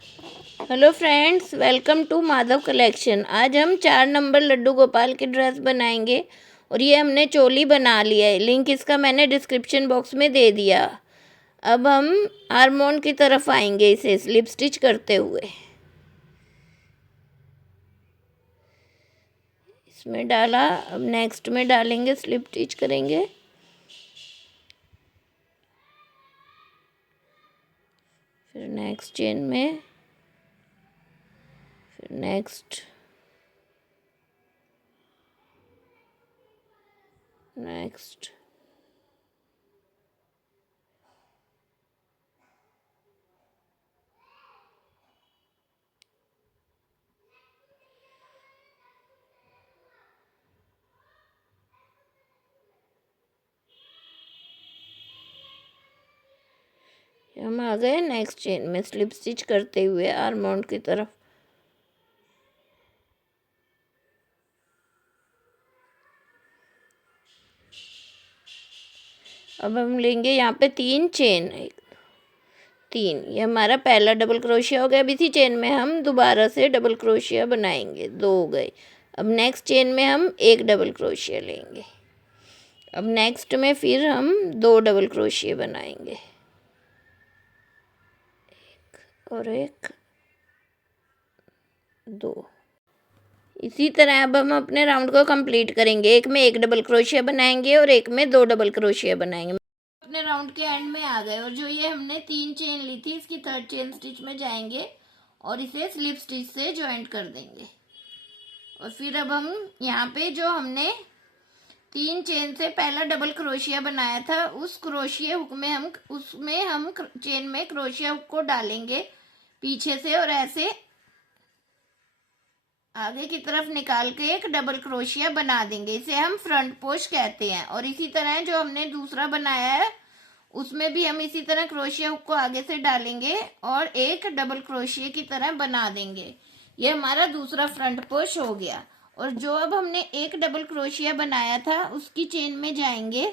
Hello friends, welcome to Madhav collection. आज हम 4 number Laddu Gopal की ड्रेस बनाएंगे और ये हमने चोली बना लिया है। लिंक इसका मैंने डिस्क्रिप्शन बॉक्स में दे दिया। अब हम आर्मोन की तरफ आएंगे इसे स्लिप स्टिच करते हुए। इसमें डाला, अब नेक्स्ट में डालेंगे, स्लिप स्टिच करेंगे। फिर नेक्स्ट चेन में, फिर नेक्स्ट, नेक्स्ट, हम आ गए नेक्स्ट चेन में स्लिप स्टिच करते हुए आर्मोन की तरफ। अब हम लेंगे यहाँ पे 3 चेन, 3, ये हमारा पहला डबल क्रोशिया हो गया। अब इसी चेन में हम दोबारा से डबल क्रोशिया बनाएंगे, 2 हो गए। अब नेक्स्ट चेन में हम 1 डबल क्रोशिया लेंगे। अब नेक्स्ट में फिर हम 2 डबल क्रोशिया बनाएंगे, 1 और 1, 2। इसी तरह अब हम अपने राउंड को कंप्लीट करेंगे। एक में 1 डबल क्रोशिया बनाएंगे और एक में 2 डबल क्रोशिया बनाएंगे। अपने राउंड के एंड में आ गए और जो ये हमने 3 चेन ली थी, इसकी 3rd चेन स्टिच में जाएंगे और इसे स्लिप स्टिच से ज्वाइंट कर देंगे। और फिर अब हम यहाँ पे जो हमने 3 चेन से पहला डबल क्रोशिया बनाया था, उस क्रोशिया हुक में हम चेन में क्रोशिया हुक को डालेंगे पीछे से और ऐसे आगे की तरफ निकाल के एक डबल क्रोशिया बना देंगे। इसे हम फ्रंट पोश कहते हैं। और इसी तरह जो हमने दूसरा बनाया है उसमें भी हम इसी तरह क्रोशिया हुक को आगे से डालेंगे और एक डबल क्रोशिया की तरह बना देंगे। ये हमारा दूसरा फ्रंट पोश हो गया। और जो अब हमने एक डबल क्रोशिया बनाया था उसकी चेन में जाएंगे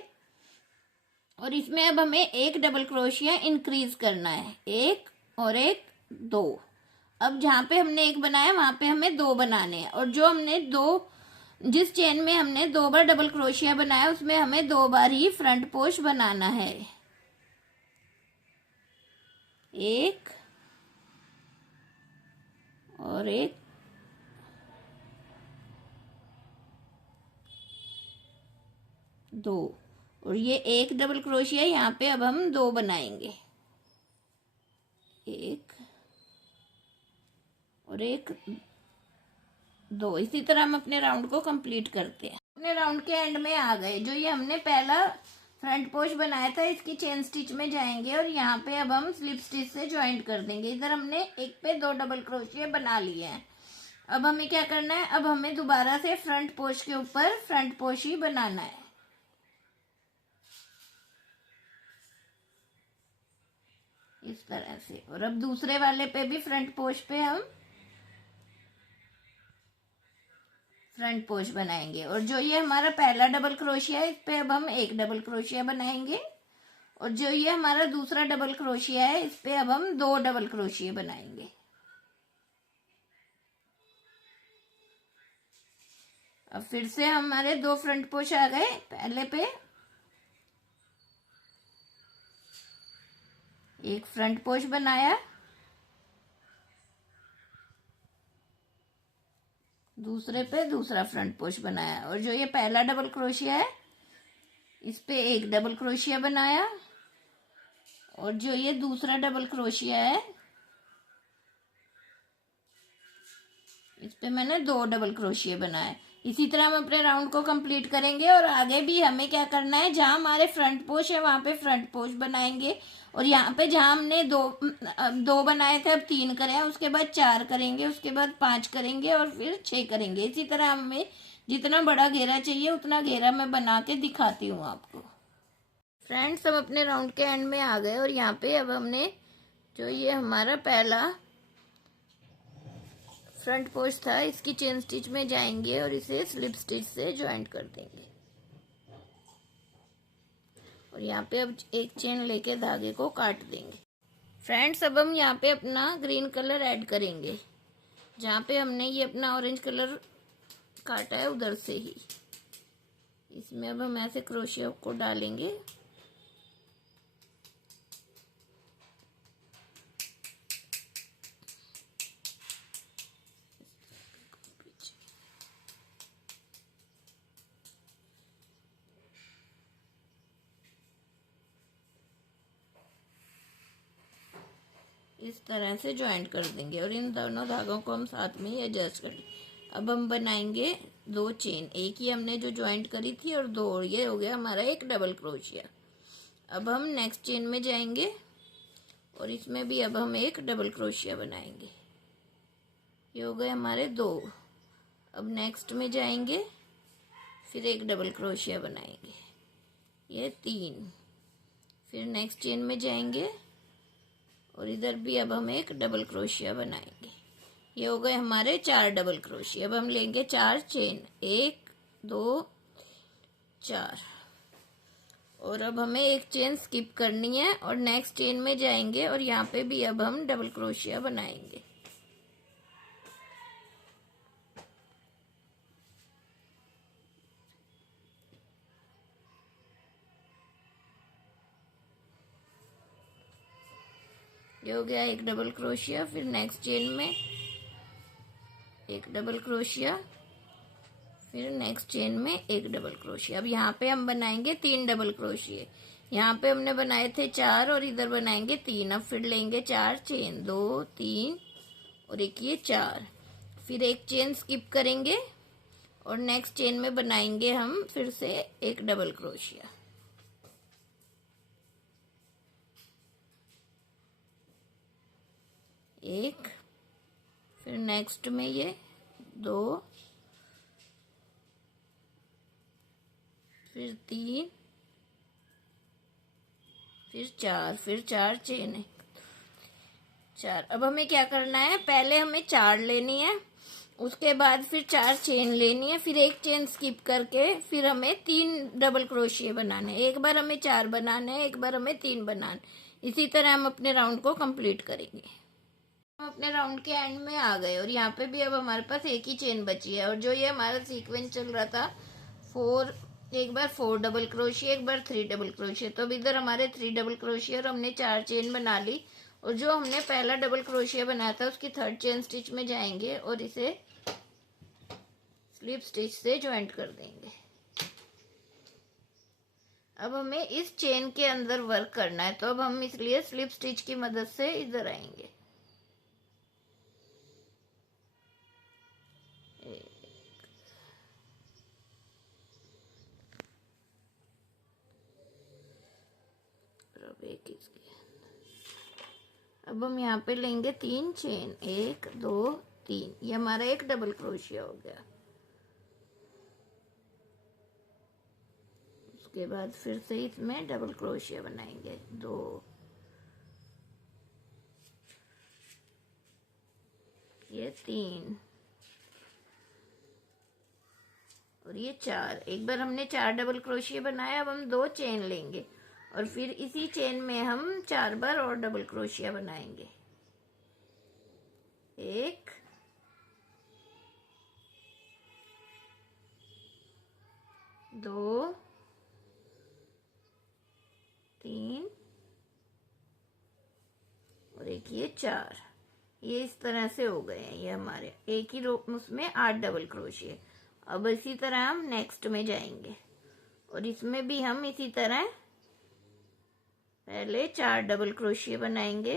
और इसमें अब हमें एक डबल क्रोशिया इंक्रीज करना है, 1 और 1, 2। अब जहाँ पे हमने 1 बनाया वहां पे हमें 2 बनाने हैं। और जो हमने जिस चेन में हमने 2 बार डबल क्रोशिया बनाया उसमें हमें 2 बार ही फ्रंट पोश बनाना है, 1 और 1, 2। और ये 1 डबल क्रोशिया यहाँ पे अब हम 2 बनाएंगे, 1 और 1, 2। इसी तरह हम अपने राउंड को कंप्लीट करते हैं। अपने राउंड के एंड में आ गए। जो ये हमने पहला फ्रंट पोश बनाया था, इसकी चेन स्टिच में जाएंगे और यहाँ पे अब हम स्लिप स्टिच से ज्वाइंट कर देंगे। इधर हमने 1 पे 2 डबल क्रोशिया बना लिए हैं। अब हमें क्या करना है, अब हमें दोबारा से फ्रंट पोश के ऊपर फ्रंट पोश ही बनाना है, इस तरह से। और अब दूसरे वाले पे भी फ्रंट पोश पे हम फ्रंट पोश बनाएंगे। और जो ये हमारा पहला डबल क्रोशिया है, इस पे अब हम 1 डबल क्रोशिया बनाएंगे। और जो ये हमारा दूसरा डबल क्रोशिया है, इस पे अब हम 2 डबल क्रोशिया बनाएंगे। अब फिर से हमारे 2 फ्रंट पोश आ गए। पहले पे 1 फ्रंट पोश बनाया, दूसरे पे दूसरा फ्रंट पोश बनाया। और जो ये पहला डबल क्रोशिया है, इस पे 1 डबल क्रोशिया बनाया। और जो ये दूसरा डबल क्रोशिया है, इस पे मैंने 2 डबल क्रोशिया बनाए। इसी तरह हम अपने राउंड को कंप्लीट करेंगे। और आगे भी हमें क्या करना है, जहां हमारे फ्रंट पोश है वहां पे फ्रंट पोश बनाएंगे। और यहाँ पे जहां हमने दो बनाए थे, अब 3 करें, उसके बाद 4 करेंगे, उसके बाद 5 करेंगे और फिर 6 करेंगे। इसी तरह हमें जितना बड़ा घेरा चाहिए उतना घेरा मैं बना के दिखाती हूँ आपको। फ्रेंड्स, हम अपने राउंड के एंड में आ गए और यहाँ पे अब हमने जो ये हमारा पहला फ्रंट पोश था, इसकी चेन स्टिच में जाएंगे और इसे स्लिप स्टिच से ज्वाइंट कर देंगे। और यहाँ पे अब एक चेन लेके धागे को काट देंगे। फ्रेंड्स अब हम यहाँ पे अपना ग्रीन कलर ऐड करेंगे, जहाँ पे हमने ये अपना ऑरेंज कलर काटा है उधर से ही। इसमें अब हम ऐसे क्रोशिया को डालेंगे। इस तरह से ज्वाइंट कर देंगे और इन दोनों धागों को हम साथ में ही एडजस्ट कर लेंगे। अब हम बनाएंगे 2 चेन, एक ही हमने जो ज्वाइंट करी थी और 2, और ये हो गया हमारा एक डबल क्रोशिया। अब हम नेक्स्ट चेन में जाएंगे और इसमें भी अब हम एक डबल क्रोशिया बनाएंगे। ये हो गए हमारे 2। अब नेक्स्ट में जाएंगे, फिर एक डबल क्रोशिया बनाएंगे, ये 3। फिर नेक्स्ट चेन में जाएंगे और इधर भी अब हम एक डबल क्रोशिया बनाएंगे। ये हो गए हमारे 4 डबल क्रोशिया। अब हम लेंगे 4 चेन, 1 2 4, और अब हमें एक चेन स्किप करनी है और नेक्स्ट चेन में जाएंगे और यहाँ पे भी अब हम डबल क्रोशिया बनाएंगे। ये हो गया एक डबल क्रोशिया। फिर नेक्स्ट चेन में एक डबल क्रोशिया, फिर नेक्स्ट चेन में एक डबल क्रोशिया। अब यहाँ पे हम बनाएंगे 3 डबल क्रोशिये। यहाँ पे हमने बनाए थे 4 और इधर बनाएंगे 3। अब फिर लेंगे 4 चेन, 2 3 और एक ये 4। फिर एक चेन स्किप करेंगे और नेक्स्ट चेन में बनाएंगे हम फिर से एक डबल क्रोशिया। एक, फिर नेक्स्ट में ये 2, फिर 3, फिर 4, फिर 4 चेन है 4। अब हमें क्या करना है, पहले हमें 4 लेनी है, उसके बाद फिर 4 चेन लेनी है, फिर एक चेन स्किप करके फिर हमें 3 डबल क्रोशिये बनाने हैं। एक बार हमें 4 बनाने हैं, एक बार हमें 3 बनाने। इसी तरह हम अपने राउंड को कंप्लीट करेंगे। हम अपने राउंड के एंड में आ गए और यहाँ पे भी अब हमारे पास एक ही चेन बची है। और जो ये हमारा सीक्वेंस चल रहा था 4, एक बार 4 डबल क्रोशिये, एक बार 3 डबल क्रोशिये, तो अब इधर हमारे 3 डबल क्रोशिये और हमने 4 चेन बना ली। और जो हमने पहला डबल क्रोशिया बनाया था उसकी 3rd चेन स्टिच में जाएंगे और इसे स्लिप स्टिच से ज्वाइंट कर देंगे। अब हमें इस चेन के अंदर वर्क करना है, तो अब हम इसलिए स्लिप स्टिच की मदद से इधर आएंगे। अब हम यहाँ पे लेंगे 3 चेन, 1 2 3, ये हमारा एक डबल क्रोशिया हो गया। उसके बाद फिर से इसमें डबल क्रोशिया बनाएंगे, 2, ये 3 और ये 4। एक बार हमने 4 डबल क्रोशिया बनाया। अब हम 2 चेन लेंगे और फिर इसी चेन में हम 4 बार और डबल क्रोशिया बनाएंगे, 1 2 3 और एक ये 4। ये इस तरह से हो गए हैं ये हमारे एक ही रो उसमें 8 डबल क्रोशिये। अब इसी तरह हम नेक्स्ट में जाएंगे और इसमें भी हम इसी तरह पहले 4 डबल क्रोशिये बनाएंगे,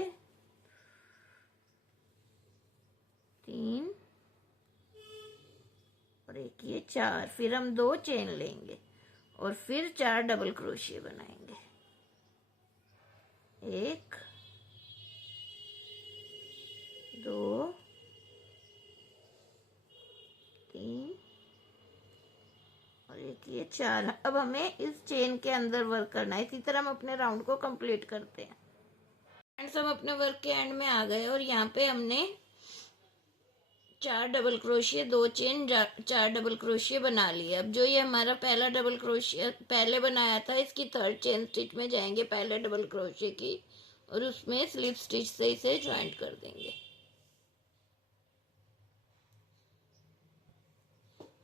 3 और एक ये 4। फिर हम 2 चेन लेंगे और फिर 4 डबल क्रोशिये बनाएंगे, 1 2 3 और एक ये 4। अब हमें इस चेन के अंदर वर्क करना है। इसी तरह हम अपने राउंड को कंप्लीट करते हैं। फ्रेंड्स हम अपने वर्क के एंड में आ गए और यहाँ पे हमने 4 double crochet, 2 chain, 4 double crochet बना लिए। अब जो ये हमारा पहला डबल क्रोशिया पहले बनाया था इसकी 3rd चेन स्टिच में जाएंगे पहले डबल क्रोशिये की और उसमें स्लिप स्टिच से इसे ज्वाइंट कर देंगे।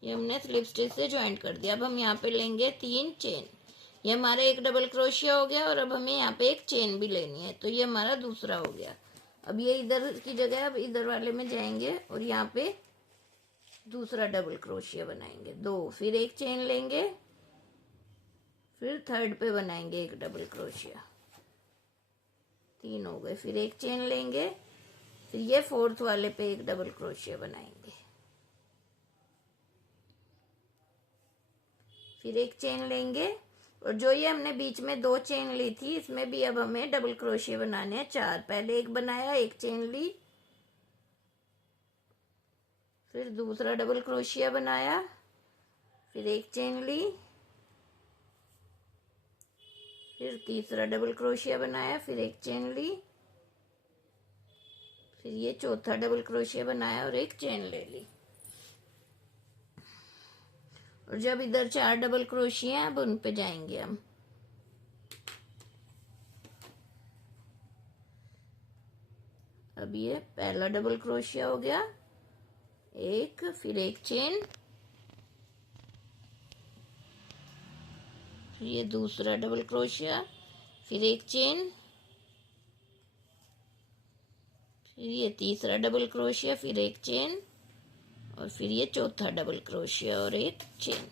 ये हमने स्लिप स्टिच से ज्वाइंट कर दिया। अब हम यहाँ पे लेंगे 3 चेन। ये हमारा एक डबल क्रोशिया हो गया और अब हमें यहाँ पे एक चेन भी लेनी है, तो ये हमारा दूसरा हो गया। अब ये इधर की जगह अब इधर वाले में जाएंगे और यहाँ पे दूसरा डबल क्रोशिया बनाएंगे 2, फिर एक चेन लेंगे, फिर थर्ड पे बनाएंगे एक डबल क्रोशिया, 3 हो गए, फिर एक चेन लेंगे, फिर ये फोर्थ वाले पे एक डबल क्रोशिया बनाएंगे, फिर एक चेन लेंगे, और जो ये हमने बीच में 2 चेन ली थी इसमें भी अब हमें डबल क्रोशिया बनाने हैं 4। पहले एक बनाया, एक चेन ली, फिर दूसरा डबल क्रोशिया बनाया, फिर एक चेन ली, फिर तीसरा डबल क्रोशिया बनाया, फिर एक चेन ली, फिर ये चौथा डबल क्रोशिया बनाया और एक चेन ले ली। और जब इधर 4 डबल क्रोशिया हैं अब उन पे जाएंगे हम। अब ये पहला डबल क्रोशिया हो गया, एक, फिर एक चेन, फिर ये दूसरा डबल क्रोशिया, फिर एक चेन, फिर ये तीसरा डबल क्रोशिया, फिर एक चेन, और फिर ये चौथा डबल क्रोशिया और एक चेन।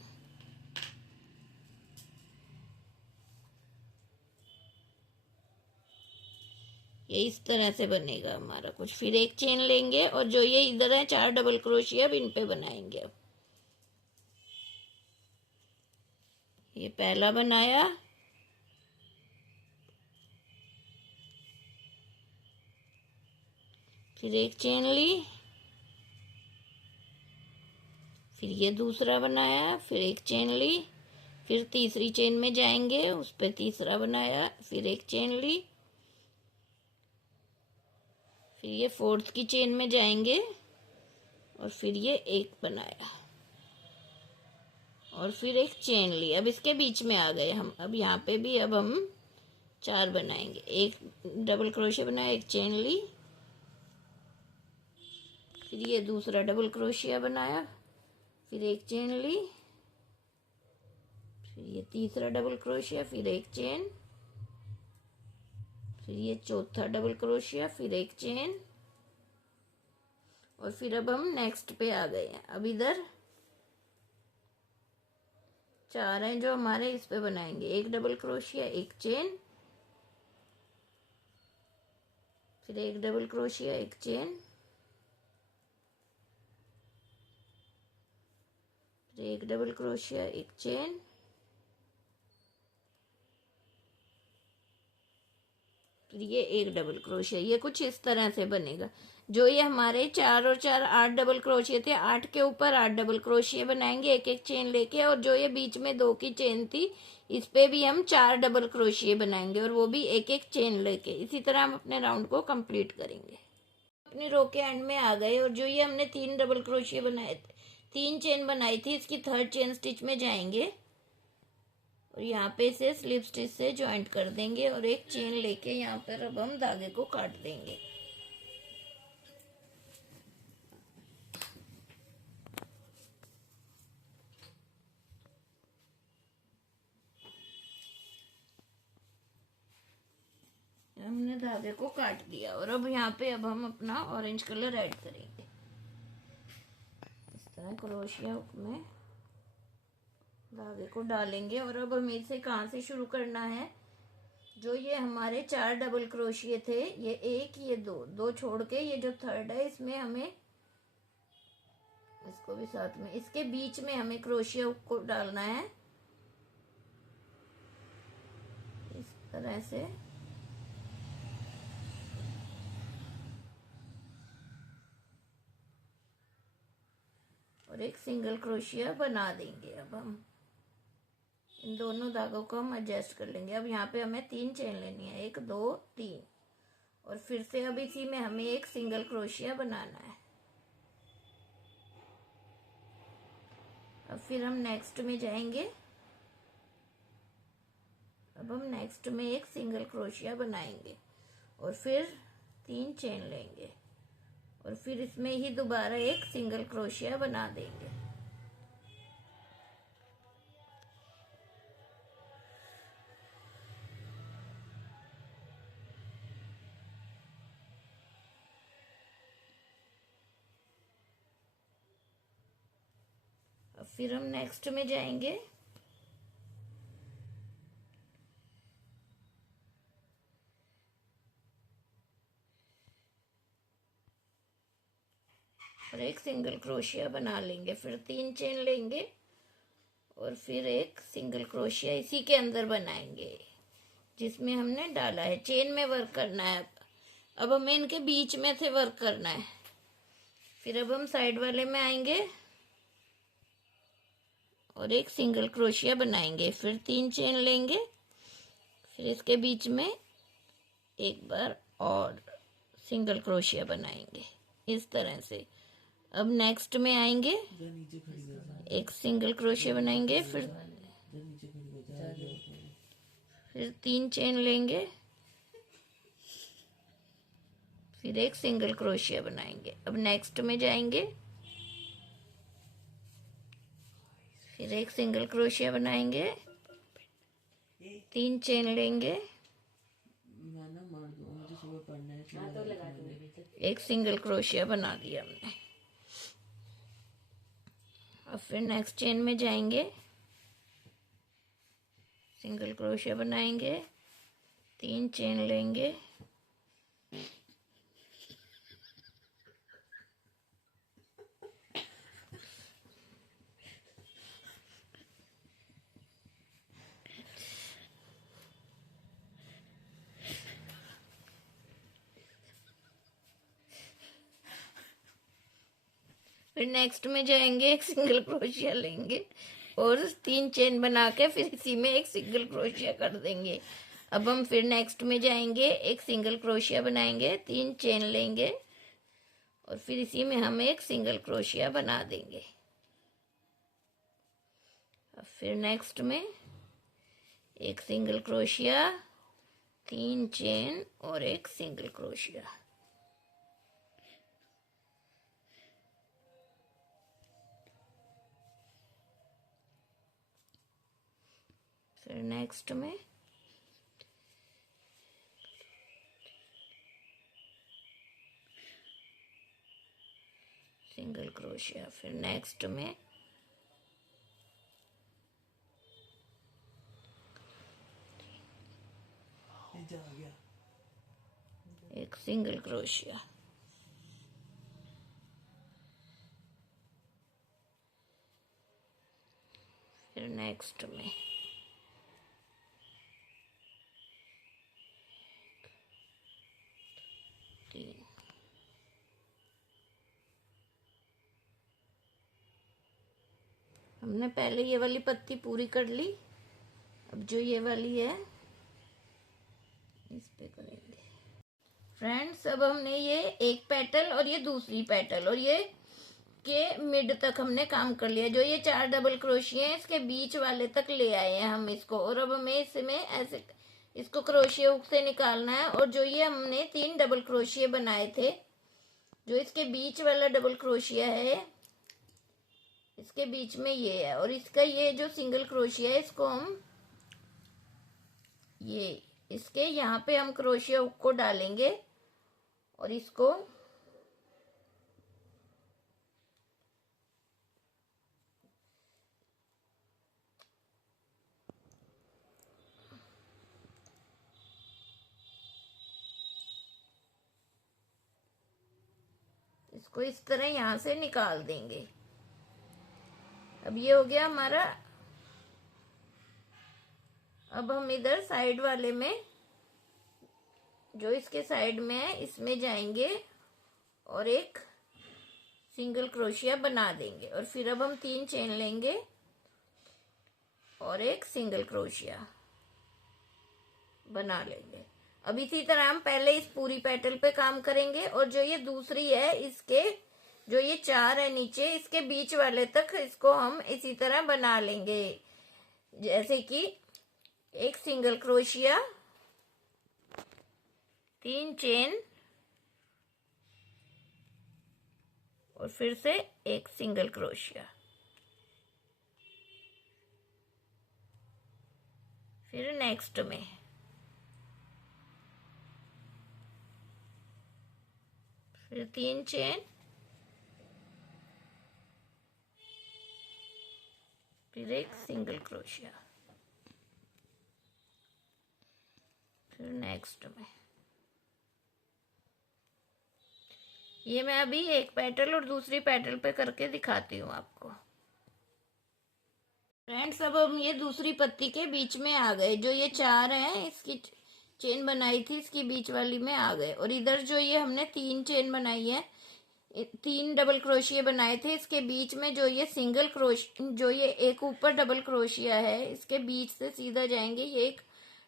ये इस तरह से बनेगा हमारा कुछ। फिर एक चेन लेंगे और जो ये इधर है 4 डबल क्रोशिया अब इन पे बनाएंगे। अब ये पहला बनाया, फिर एक चेन ली, फिर ये दूसरा बनाया, फिर एक चेन ली, फिर तीसरी चेन में जाएंगे, उस पे तीसरा बनाया, फिर एक चेन ली, फिर ये फोर्थ की चेन में जाएंगे और फिर ये एक बनाया और फिर एक चेन ली। अब इसके बीच में आ गए हम। अब यहाँ पे भी अब हम 4 बनाएंगे, एक डबल क्रोशिया बनाया, एक चेन ली, फिर ये दूसरा डबल क्रोशिया बनाया, फिर एक चेन ली, फिर ये तीसरा डबल क्रोशिया, फिर एक चेन, फिर ये चौथा डबल क्रोशिया, फिर एक चेन, और फिर अब हम नेक्स्ट पे आ गए हैं। अब इधर 4 हैं जो हमारे, इस पे बनाएंगे एक डबल क्रोशिया, एक चेन, फिर एक डबल क्रोशिया, एक चेन, फिर एक डबल क्रोशिया, एक चेन, फिर ये एक डबल क्रोशिया। ये कुछ इस तरह से बनेगा। जो ये हमारे 4 और 4 8 डबल क्रोशिया थे, 8 के ऊपर 8 डबल क्रोशिया बनाएंगे एक एक चेन लेके, और जो ये बीच में 2 की चेन थी इस पे भी हम 4 डबल क्रोशिया बनाएंगे और वो भी एक एक चेन लेके। इसी तरह हम अपने राउंड को कंप्लीट करेंगे। अपनी रो के एंड में आ गए और जो ये हमने 3 डबल क्रोशिया बनाए थे, 3 चेन बनाई थी, इसकी थर्ड चेन स्टिच में जाएंगे और यहाँ पे इसे स्लिप स्टिच से ज्वाइंट कर देंगे और एक चेन लेके यहाँ पर अब हम धागे को काट देंगे। हमने धागे को काट दिया और अब यहाँ पे अब हम अपना ऑरेंज कलर ऐड करेंगे। इस तरह क्रोशिया हुक में धागे को डालेंगे और अब हमें इसे कहाँ से शुरू करना है। जो ये हमारे 4 डबल क्रोशिये थे, ये एक, ये दो छोड़ के ये जो थर्ड है इसमें हमें, इसको भी साथ में, इसके बीच में हमें क्रोशिया हुक को डालना है इस तरह से। और एक सिंगल क्रोशिया बना देंगे। अब हम इन दोनों धागों को हम एडजस्ट कर लेंगे। अब यहाँ पे हमें 3 चेन लेनी है, 1 2 3, और फिर से अब इसी में हमें एक सिंगल क्रोशिया बनाना है। अब फिर हम नेक्स्ट में जाएंगे। अब हम नेक्स्ट में एक सिंगल क्रोशिया बनाएंगे और फिर 3 चेन लेंगे और फिर इसमें ही दोबारा एक सिंगल क्रोशिया बना देंगे। अब फिर हम नेक्स्ट में जाएंगे। और एक सिंगल क्रोशिया बना लेंगे, फिर 3 चेन लेंगे और फिर एक सिंगल क्रोशिया इसी के अंदर बनाएंगे जिसमें हमने डाला है। चेन में वर्क करना है। अब हमें इनके बीच में से वर्क करना है। फिर अब हम साइड वाले में आएंगे और एक सिंगल क्रोशिया बनाएंगे, फिर 3 चेन लेंगे, फिर इसके बीच में एक बार और सिंगल क्रोशिया बनाएंगे इस तरह से। अब नेक्स्ट में आएंगे, एक सिंगल क्रोशिया बनाएंगे, फिर 3 चेन लेंगे, फिर एक सिंगल क्रोशिया बनाएंगे। अब नेक्स्ट में जाएंगे, फिर एक सिंगल क्रोशिया बनाएंगे, 3 चेन लेंगे, एक सिंगल क्रोशिया बना दिया हमने। अब फिर नेक्स्ट चेन में जाएंगे, सिंगल क्रोशिया बनाएंगे, 3 चेन लेंगे, फिर नेक्स्ट में जाएंगे, एक सिंगल क्रोशिया लेंगे और 3 चेन बना के फिर इसी में एक सिंगल क्रोशिया कर देंगे। अब हम फिर नेक्स्ट में जाएंगे, एक सिंगल क्रोशिया बनाएंगे, 3 चेन लेंगे और फिर इसी में हम एक सिंगल क्रोशिया बना देंगे। अब फिर नेक्स्ट में एक सिंगल क्रोशिया, 3 चेन और एक सिंगल क्रोशिया। फिर नेक्स्ट में सिंगल क्रोशिया, फिर नेक्स्ट में एक सिंगल क्रोशिया, फिर नेक्स्ट में हमने पहले ये वाली पत्ती पूरी कर ली। अब जो ये वाली है इस पे करेंगे। फ्रेंड्स, अब हमने ये एक पेटल और ये दूसरी पेटल और ये के मिड तक हमने काम कर लिया। जो ये 4 डबल क्रोशिये हैं इसके बीच वाले तक ले आए हैं हम इसको। और अब हमें इसमें ऐसे इसको क्रोशिया हुक से निकालना है। और जो ये हमने 3 डबल क्रोशिये बनाए थे, जो इसके बीच वाला डबल क्रोशिया है इसके बीच में ये है और इसका ये जो सिंगल क्रोशिया है इसको हम ये इसके यहाँ पे हम क्रोशिया हुक को डालेंगे और इसको इस तरह यहाँ से निकाल देंगे। अब ये हो गया हमारा। अब हम इधर साइड वाले में जो इसके साइड में है इसमें जाएंगे और एक सिंगल क्रोशिया बना देंगे और फिर अब हम 3 चेन लेंगे और एक सिंगल क्रोशिया बना लेंगे। अब इसी तरह हम पहले इस पूरी पेटल पे काम करेंगे और जो ये दूसरी है इसके जो ये 4 है नीचे इसके बीच वाले तक इसको हम इसी तरह बना लेंगे। जैसे कि एक सिंगल क्रोशिया 3 चेन और फिर से एक सिंगल क्रोशिया, फिर नेक्स्ट में फिर 3 चेन, फिर एक सिंगल क्रोशिया, फिर नेक्स्ट में। ये मैं अभी एक पेटल और दूसरी पेटल पे करके दिखाती हूँ आपको। फ्रेंड्स, अब हम ये दूसरी पत्ती के बीच में आ गए। जो ये 4 हैं, इसकी चेन बनाई थी, इसकी बीच वाली में आ गए। और इधर जो ये हमने 3 चेन बनाई है, 3 डबल क्रोशिया बनाए थे, इसके बीच में जो ये सिंगल जो ये एक ऊपर डबल क्रोशिया है, इसके बीच से सीधा जाएंगे। ये एक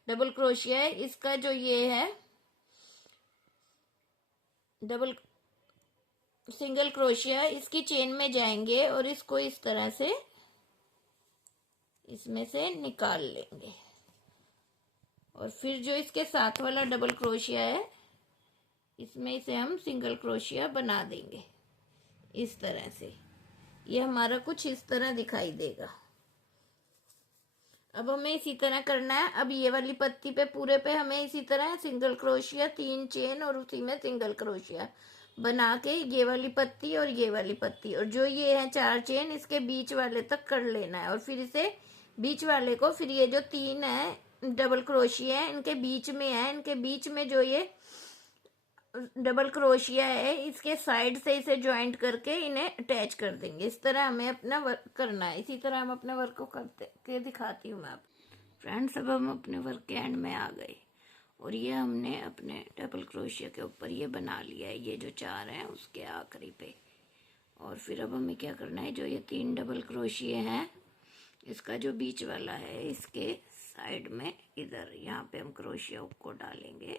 डबल क्रोशिया है, इसका जो ये है डबल सिंगल क्रोशिया, इसकी चेन में जाएंगे और इसको इस तरह से इसमें से निकाल लेंगे। और फिर जो इसके साथ वाला डबल क्रोशिया है, इसमें इसे हम सिंगल क्रोशिया बना देंगे इस तरह से। ये हमारा कुछ इस तरह दिखाई देगा। अब हमें इसी तरह करना है। अब ये वाली पत्ती पे पूरे पे हमें इसी तरह सिंगल क्रोशिया, 3 चेन और उसी में सिंगल क्रोशिया बना के ये वाली पत्ती और ये वाली पत्ती और जो ये है 4 चेन, इसके बीच वाले तक कर लेना है। और फिर इसे बीच वाले को, फिर ये जो 3 है डबल क्रोशिया है, इनके बीच में है, इनके बीच में जो ये डबल क्रोशिया है, इसके साइड से इसे ज्वाइंट करके इन्हें अटैच कर देंगे। इस तरह हमें अपना वर्क करना है। इसी तरह हम अपने वर्क को करते के दिखाती हूँ मैं आप। फ्रेंड्स, अब हम अपने वर्क के एंड में आ गए और ये हमने अपने डबल क्रोशिया के ऊपर ये बना लिया है, ये जो 4 हैं उसके आखिरी पे। और फिर अब हमें क्या करना है, जो ये 3 डबल क्रोशिया हैं, इसका जो बीच वाला है, इसके साइड में इधर यहाँ पे हम क्रोशिया को डालेंगे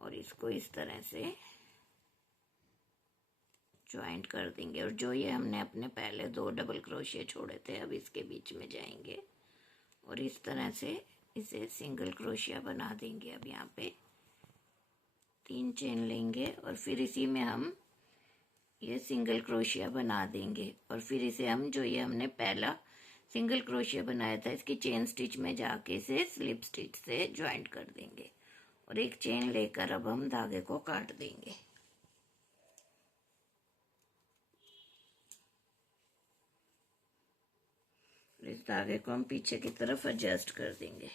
और इसको इस तरह से ज्वाइंट कर देंगे। और जो ये हमने अपने पहले 2 डबल क्रोशिया छोड़े थे, अब इसके बीच में जाएंगे और इस तरह से इसे सिंगल क्रोशिया बना देंगे। अब यहाँ पे 3 चेन लेंगे और फिर इसी में हम ये सिंगल क्रोशिया बना देंगे। और फिर इसे हम जो ये हमने पहला सिंगल क्रोशिया बनाया था, इसकी चेन स्टिच में जाके इसे स्लिप स्टिच से ज्वाइंट कर देंगे और एक चेन लेकर अब हम धागे को काट देंगे। इस धागे को हम पीछे की तरफ एडजस्ट कर देंगे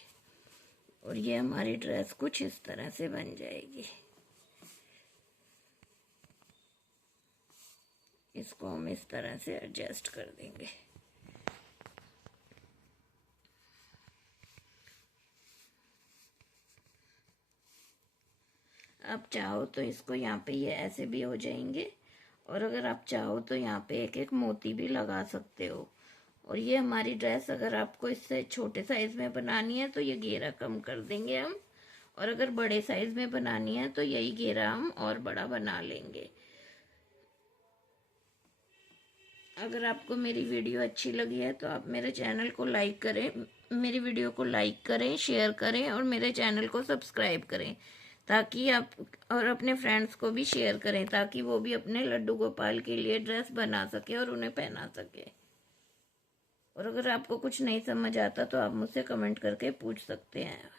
और ये हमारी ड्रेस कुछ इस तरह से बन जाएगी। इसको हम इस तरह से एडजस्ट कर देंगे। आप चाहो तो इसको यहाँ पे ये ऐसे भी हो जाएंगे और अगर आप चाहो तो यहाँ पे एक एक मोती भी लगा सकते हो। और ये हमारी ड्रेस अगर आपको इससे छोटे साइज में बनानी है तो ये घेरा कम कर देंगे हम, और अगर बड़े साइज में बनानी है तो यही घेरा हम और बड़ा बना लेंगे। अगर आपको मेरी वीडियो अच्छी लगी है तो आप मेरे चैनल को लाइक करें, मेरी वीडियो को लाइक करें, शेयर करें और मेरे चैनल को सब्सक्राइब करें, ताकि आप और अपने फ्रेंड्स को भी शेयर करें, ताकि वो भी अपने लड्डू गोपाल के लिए ड्रेस बना सके और उन्हें पहना सके। और अगर आपको कुछ नहीं समझ आता तो आप मुझसे कमेंट करके पूछ सकते हैं।